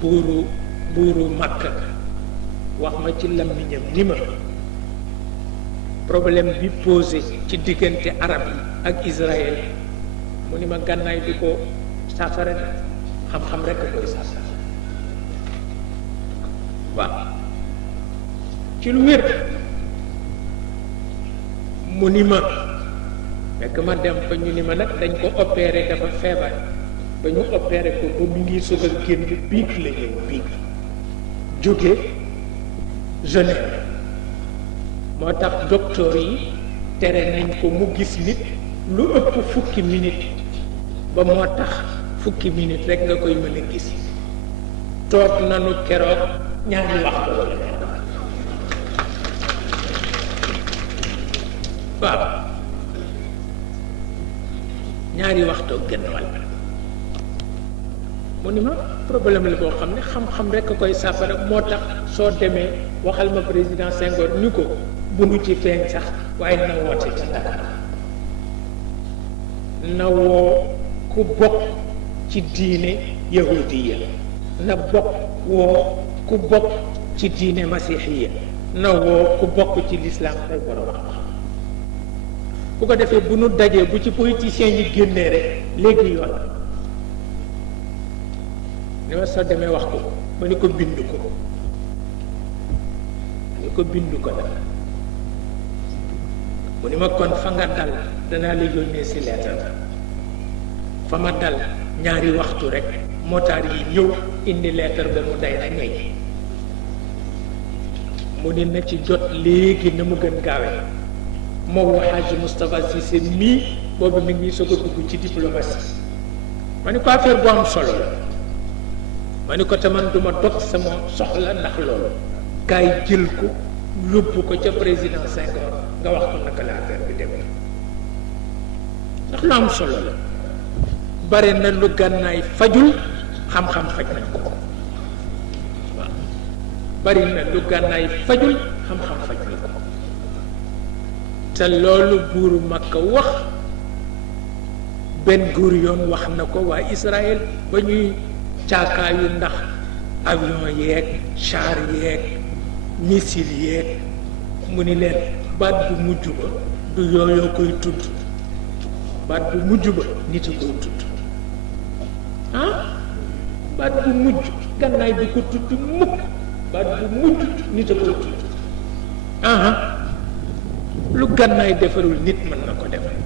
buuru Makka wax ma ci làmmiñam ni ma problème bi posé ci diggante arab yi ak Israël mu ni ma gànnaay bi ko saafara de xam-xam rekk koy saafara waaw ci lu wér mu ni ma fekk ma dem fa ñu ni ma nag dañ ko opéré dafa feebar ba ñu opéré ko ba mu ngi soog a génn biig la ñëw biig jóge Genève moo tax docteur yi tere nañ ko mu gis nit lu ëpp fukki minute ba moo tax fukki minute rek nga koy mën a gis toog nanu keroog ñaari waxtu wala waaw ñaari waxtu gën walla mu ni ma problème la boo xam ne xam-xam rekk a koy saafara moo tax soo demee waxal ma président Senghor ni ko bu nu ci feeñ sax waaye na woote ca Dakar na woo ku bokk ci diine yahudiya na woo ku bokk ci diine masihiya na woo ku bokk ci lislaam day war a wax bu ko defee bu nu dajee bu ci politiciens yi génnee rek léegi yoon ni ma soo demee wax ko ma ni ko bind ko la mu ni ma kon fa nga dal danaa la yónnee si leetar fa ma dal ñaari waxtu rek motaar yi ñëw indi leetar ba mu day na ñey mu ni na ci jot léegi na mu gën gaawee moo wax Hadji Moustapha Cissé mii boobu mi ngi soog a dugg ci diplomatie ma ni ko affaire bu am solo la ma ni ko te man duma dog sama soxla ndax loolu kaay jël ko yóbbu ko ca président Senghor nga wax ko naka la affaire bi dem ndax lu am solo la bare na lu gànnaay fajul xam-xam faj nañ ko waaw bari na lu gànnaay fajul xam-xam faj nañ ko te loolu buuru Makka wax Ben Gurion wax na ko waa Israël ba ñuy caakaayu ndax avion yeeg char yeeg missile yeeg mu ni leen baat bu mujj ba du yooyoo koy tudd baat bu mujj ba nit a koy tudd baat bu mujj gànnaay bi ko tudd mukk baat bu mujj nit a koy tudd lu gànnaay defarul nit mën na ko defal